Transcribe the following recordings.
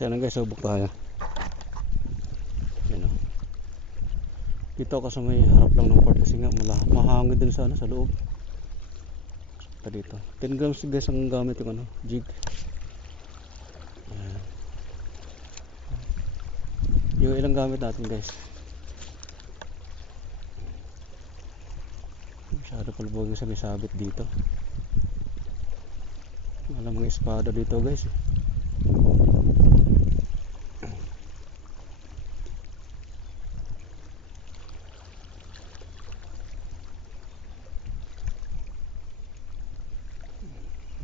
Siya na guys, subok tayo. Yan o. Dito ako sa may harap lang ng port kasi nga mala, mahangin din sa ano, sa loob. Pa dito. 10 grams guys ang gamit yung ano, jig. Ayan. Yung ilang gamit natin guys. Masyado palubog yung sabi sabit dito. Wala mga espada dito guys. eh.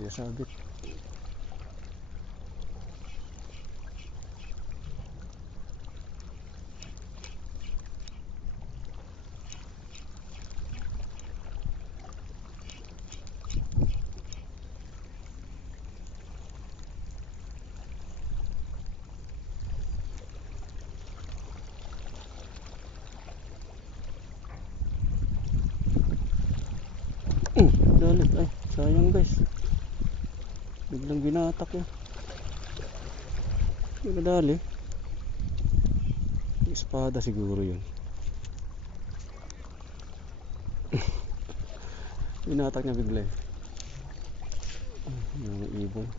Kaya sabit. Uh, dalit. Ay, sayang guys. Biglang binatak yun. Hindi nadali. Espada siguro yun. binatak niya bigla eh. Yung ibon.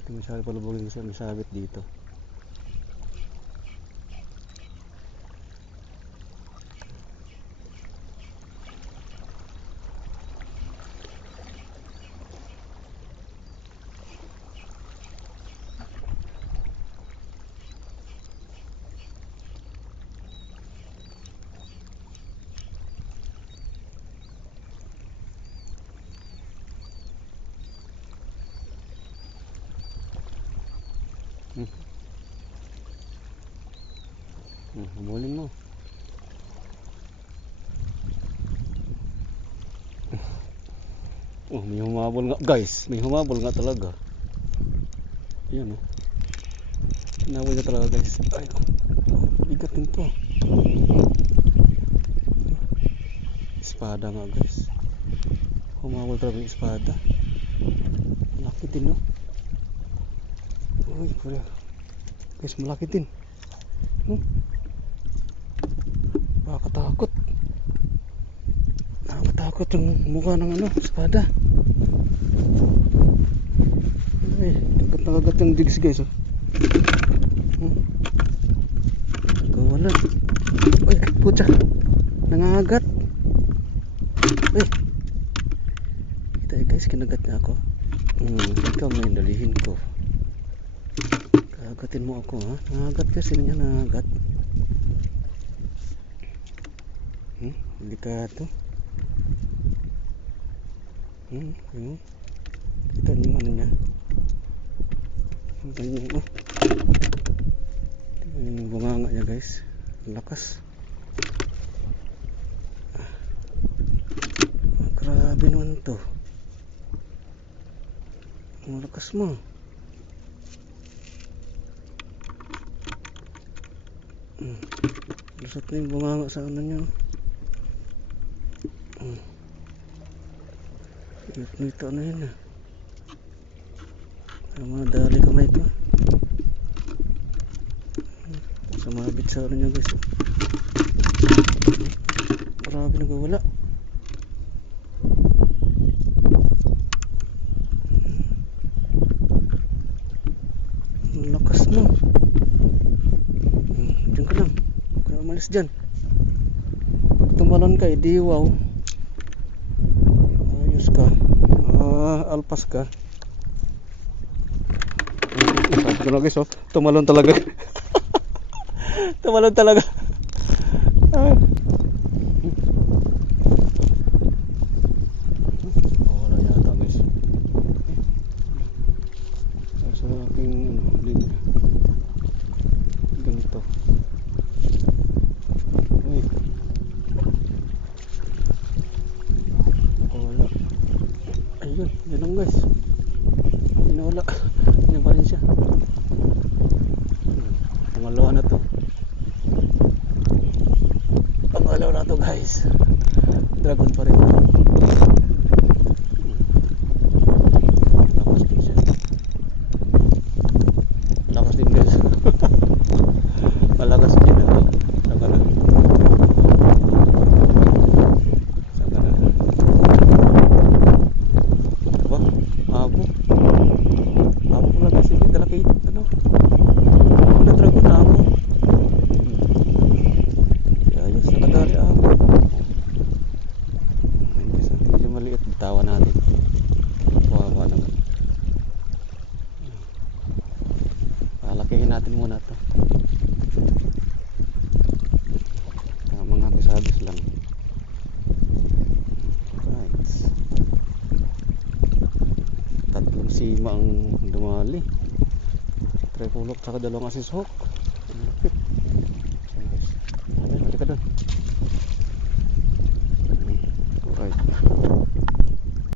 Ate masyado palubogin kasi may sabit dito. Hmm, habulin mo. Oh, may humabol nga. Guys, may humabol nga talaga. Yan oh. Hinabol niya talaga guys. Ay, oh, bigat din to. Espada nga guys. Humabol talaga yung espada. Malaki din no. Uy, pala. Guys, malaki din. Hmm? Nakakatakot. Nakakatakot yung mukha ng ano, espada. Ay, kagat na kagat yung digs guys. Oh. Hmm? Wala. Ay, putya. Nangagat. Ay. Kita guys, kinagat niya ako. Hmm, ikaw may dalihin ko. Kagatin mo ako ha. Nangagat kasi niya nangagat. Hmm, delikado. Hmm, ano? Kita niyo ano niya. Tingnan niyo oh. Yung bunganga niya guys. Ang lakas. Ah, grabe naman to. Ang lakas mo. Lusot na yung bunganga sa ano niya. Hmm. Ito nito ano yun ah. Ang mga dali kamay ko. Hmm. Sumabit sa ano niya guys. Marami nagwawala lakas mo. Hmm, Diyan ka lang. Umalis dyan. Pag tumalon ka, edi wow. Ayos ka. Ah, alpas ka. Ko na guys, oh. Tumalon talaga. tumalon talaga. Ah. Wala yata guys. Eh, Sa aking ano, linya. Ganito. Uy. Wala. Ayun, yun lang guys. Inawala. Yan pa rin siya. Pangalawa na to. Pangalawa na to guys. Dragon pa rin. Hmm. Lakas din siya. Lakas din guys. Malakas din ito. Saka na. Saka na. Aba, abo. Abo pala kasi hindi talaga ito. Ano? Ano na dragon na abo? Hmm. Ayos, nakadali abo. Ayun guys, ah, medyo maliit. Tawa natin. Wawa naman. Palakihin natin muna to. Ah, mga habis-habis lang. Right. Tatlong sima ang dumali. Tricolor tsaka dalawang guys. Ayan, halika doon. Alright.